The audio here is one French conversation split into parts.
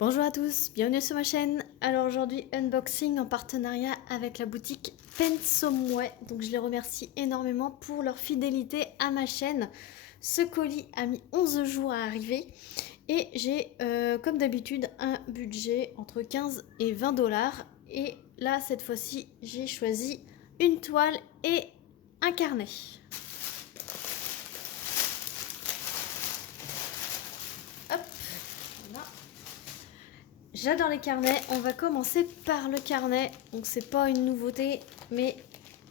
Bonjour à tous, bienvenue sur ma chaîne. Alors aujourd'hui, unboxing en partenariat avec la boutique Pensomway. Donc je les remercie énormément pour leur fidélité à ma chaîne. Ce colis a mis 11 jours à arriver et j'ai comme d'habitude un budget entre 15 et 20 dollars. Et là, cette fois-ci, j'ai choisi une toile et un carnet. Hop, voilà. J'adore les carnets. On va commencer par le carnet. Donc c'est pas une nouveauté, mais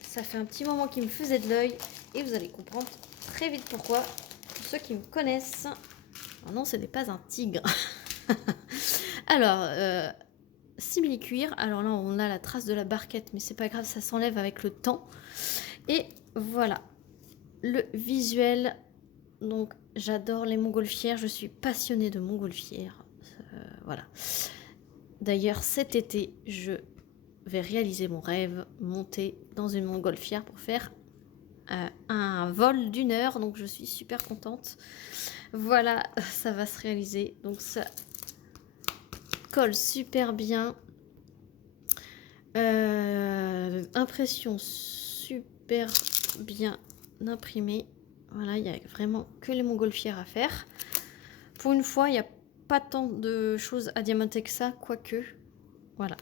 ça fait un petit moment qu'il me faisait de l'œil et vous allez comprendre très vite pourquoi. Pour ceux qui me connaissent, oh non, ce n'est pas un tigre. Alors, simili-cuir. Alors là, on a la trace de la barquette, mais c'est pas grave, ça s'enlève avec le temps. Et voilà, le visuel. Donc j'adore les montgolfières. Je suis passionnée de montgolfières. Voilà. D'ailleurs, cet été, je vais réaliser mon rêve, monter dans une montgolfière pour faire un vol d'1 heure. Donc, je suis super contente. Voilà, ça va se réaliser. Donc, ça colle super bien. Impression super bien imprimée. Voilà, il n'y a vraiment que les montgolfières à faire. Pour une fois, il n'y a pas tant de choses à diamanter que ça, quoique. Voilà.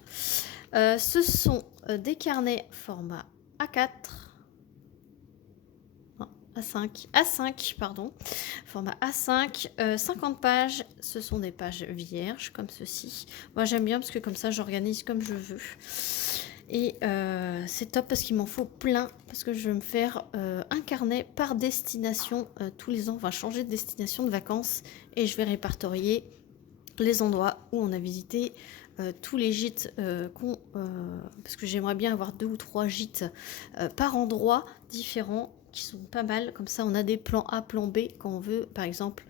Ce sont des carnets format A4. Non, A5, pardon. Format A5, 50 pages. Ce sont des pages vierges, comme ceci. Moi, j'aime bien parce que comme ça, j'organise comme je veux. Et c'est top parce qu'il m'en faut plein. Parce que je vais me faire un carnet par destination tous les ans. On va changer de destination de vacances. Et je vais répertorier les endroits où on a visité, tous les gîtes parce que j'aimerais bien avoir 2 ou 3 gîtes par endroit différents qui sont pas mal. Comme ça, on a des plans A, plan B quand on veut. Par exemple,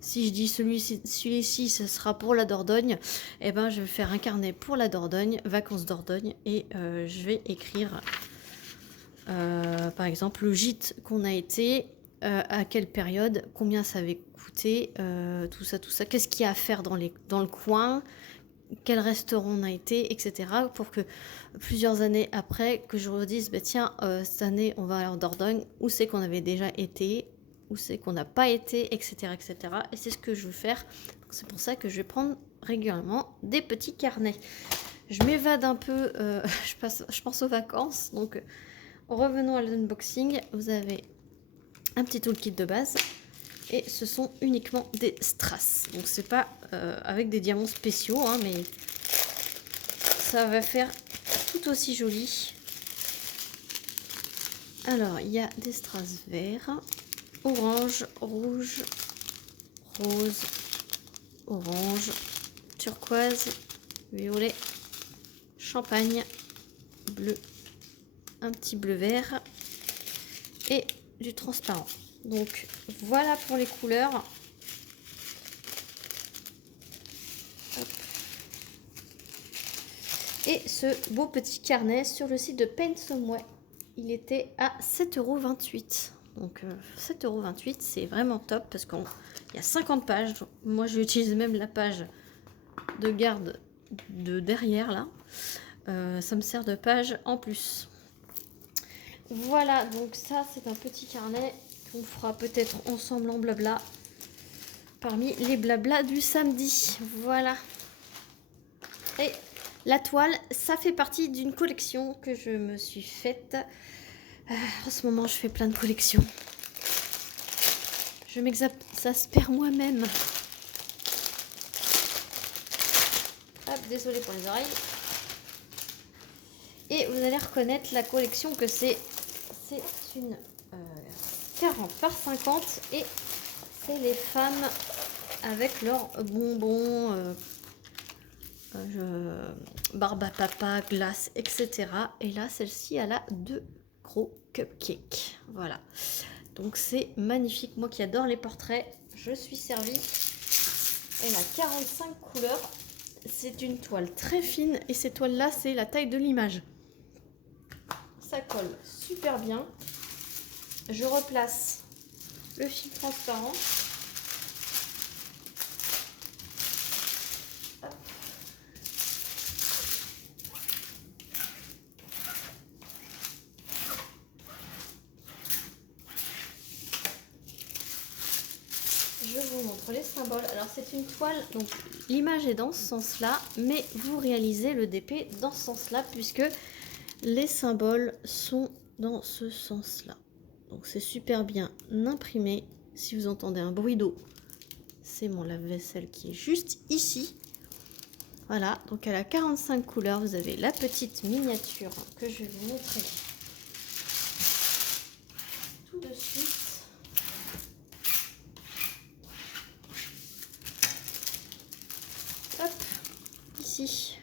si je dis celui-ci, ce sera pour la Dordogne, et ben je vais faire un carnet pour la Dordogne, vacances Dordogne, et je vais écrire par exemple le gîte qu'on a été, à quelle période, combien ça avait coûté, tout ça, qu'est-ce qu'il y a à faire dans le coin, quel restaurant on a été, etc. Pour que plusieurs années après, que je redise, bah, tiens, cette année on va aller en Dordogne, où c'est qu'on avait déjà été, où c'est qu'on n'a pas été, etc., etc. Et c'est ce que je veux faire. C'est pour ça que je vais prendre régulièrement des petits carnets. Je m'évade un peu, je pense aux vacances, donc revenons à l'unboxing. Vous avez un petit toolkit de base et ce sont uniquement des strass. Donc c'est pas avec des diamants spéciaux, hein, mais ça va faire tout aussi joli. Alors il y a des strass verts, orange, rouge, rose, orange, turquoise, violet, champagne, bleu, un petit bleu vert et du transparent. Donc voilà pour les couleurs. Hop. Et ce beau petit carnet sur le site de Pensomway, il était à 7,28 €. Donc 7,28 €, c'est vraiment top parce qu'il y a 50 pages. Moi j'utilise même la page de garde de derrière là. Ça me sert de page en plus. Voilà, donc ça c'est un petit carnet qu'on fera peut-être ensemble en blabla parmi les blabla du samedi. Voilà. Et la toile, ça fait partie d'une collection que je me suis faite. En ce moment, je fais plein de collections. Je m'exaspère moi-même. Hop, désolé pour les oreilles. Et vous allez reconnaître la collection que c'est. C'est une 40 par 50 et c'est les femmes avec leurs bonbons, barbe à papa, glace, etc. Et là, celle-ci, elle a 2 gros cupcakes. Voilà. Donc c'est magnifique. Moi qui adore les portraits, je suis servie. Elle a 45 couleurs. C'est une toile très fine et cette toile-là, c'est la taille de l'image. Ça colle super bien. Je replace le fil transparent. entre les symboles. Alors c'est une toile, donc l'image est dans ce sens-là, mais vous réalisez le DP dans ce sens-là, puisque les symboles sont dans ce sens-là. Donc c'est super bien imprimé. Si vous entendez un bruit d'eau, c'est mon lave-vaisselle qui est juste ici. Voilà, donc elle a 45 couleurs. Vous avez la petite miniature que je vais vous montrer tout de suite. Hop, ici.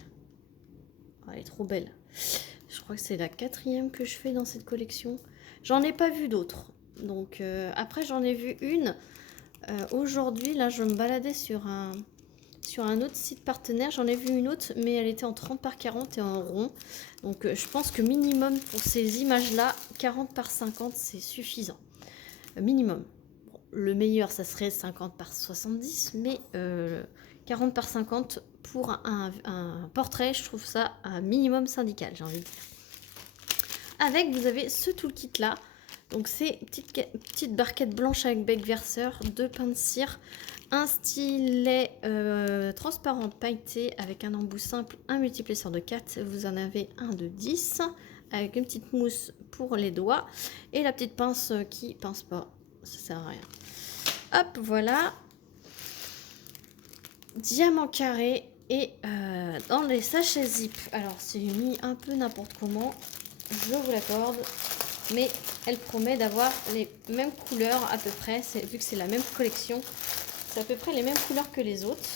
Oh, elle est trop belle. Je crois que c'est la 4e que je fais dans cette collection. J'en ai pas vu d'autres. Donc après j'en ai vu une. Aujourd'hui, là je me baladais sur un autre site partenaire. J'en ai vu une autre, mais elle était en 30 par 40 et en rond. Donc je pense que minimum pour ces images-là, 40 par 50 c'est suffisant. Minimum. Bon, le meilleur ça serait 50 par 70, mais 40 par 50 pour un portrait, je trouve ça un minimum syndical, j'ai envie de dire. Avec, vous avez ce toolkit là. Donc c'est petite barquette blanche avec bec verseur, 2 pains de cire, un stylet transparent pailleté avec un embout simple, un multiplesseur de 4. Vous en avez un de 10 avec une petite mousse pour les doigts et la petite pince qui pince pas, ça sert à rien. Hop, voilà. Diamant carré et dans les sachets zip. Alors c'est mis un peu n'importe comment, je vous l'accorde, mais elle promet d'avoir les mêmes couleurs à peu près, vu que c'est la même collection, c'est à peu près les mêmes couleurs que les autres.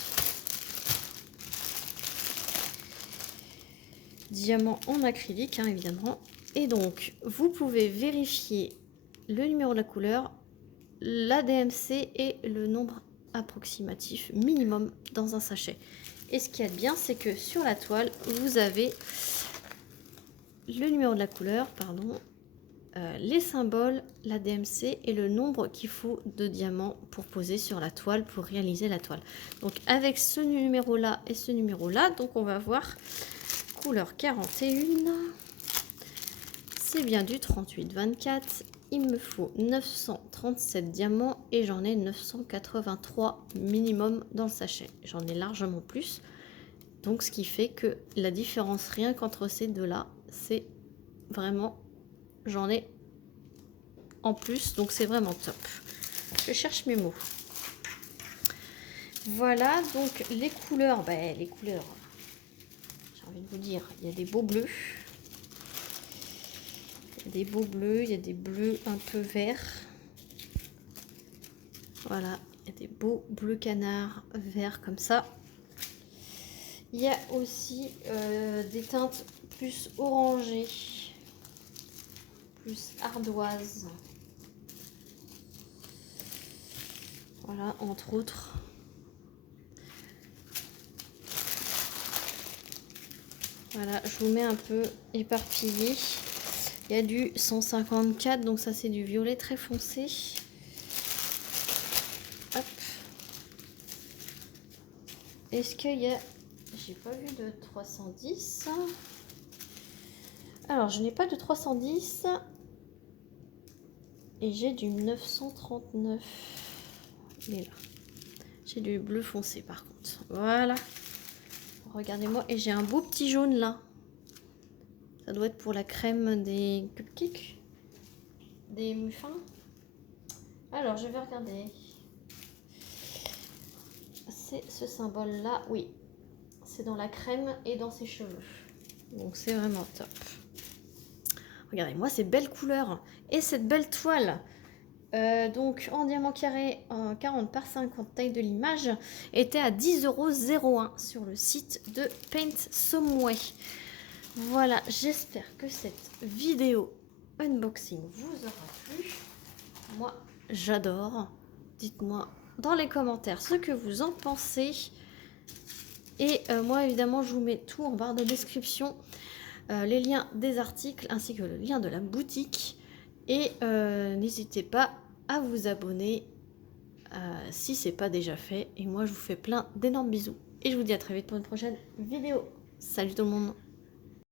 Diamant en acrylique, hein, évidemment. Et donc, vous pouvez vérifier le numéro de la couleur, la DMC et le nombre approximatif minimum dans un sachet. Et ce qu'il y a de bien, c'est que sur la toile, vous avez le numéro de la couleur, pardon, les symboles, la DMC et le nombre qu'il faut de diamants pour poser sur la toile, pour réaliser la toile. Donc avec ce numéro là et ce numéro là, donc on va voir couleur 41, c'est bien du 38-24, il me faut 937 diamants et j'en ai 983 minimum dans le sachet, j'en ai largement plus, donc ce qui fait que la différence rien qu'entre ces deux là, c'est vraiment, j'en ai en plus, donc c'est vraiment top. Je cherche mes mots. Voilà, donc les couleurs, les couleurs, j'ai envie de vous dire, il y a des beaux bleus, il y a des beaux bleus, il y a des bleus un peu verts, voilà, il y a des beaux bleus canards verts comme ça. Il y a aussi des teintes plus orangées, plus ardoises. Voilà, entre autres. Voilà, je vous mets un peu éparpillé. Il y a du 154, donc ça c'est du violet très foncé. Hop. Est-ce qu'il y a... J'ai pas vu de 310. Alors, je n'ai pas de 310. Et j'ai du 939. Il est là. J'ai du bleu foncé par contre. Voilà. Regardez-moi. Et j'ai un beau petit jaune là. Ça doit être pour la crème des cupcakes. Des muffins. Alors, je vais regarder. C'est ce symbole là. Oui. C'est dans la crème et dans ses cheveux. Donc, c'est vraiment top. Regardez-moi ces belles couleurs. Et cette belle toile. Donc en diamant carré en 40 par 50 taille de l'image était à 10,01 € sur le site de Paint Someway. Voilà, j'espère que cette vidéo unboxing vous aura plu. Moi j'adore. Dites-moi dans les commentaires ce que vous en pensez. Et moi évidemment je vous mets tout en barre de description, les liens des articles ainsi que le lien de la boutique. Et n'hésitez pas à vous abonner si ce n'est pas déjà fait. Et moi, je vous fais plein d'énormes bisous. Et je vous dis à très vite pour une prochaine vidéo. Salut tout le monde!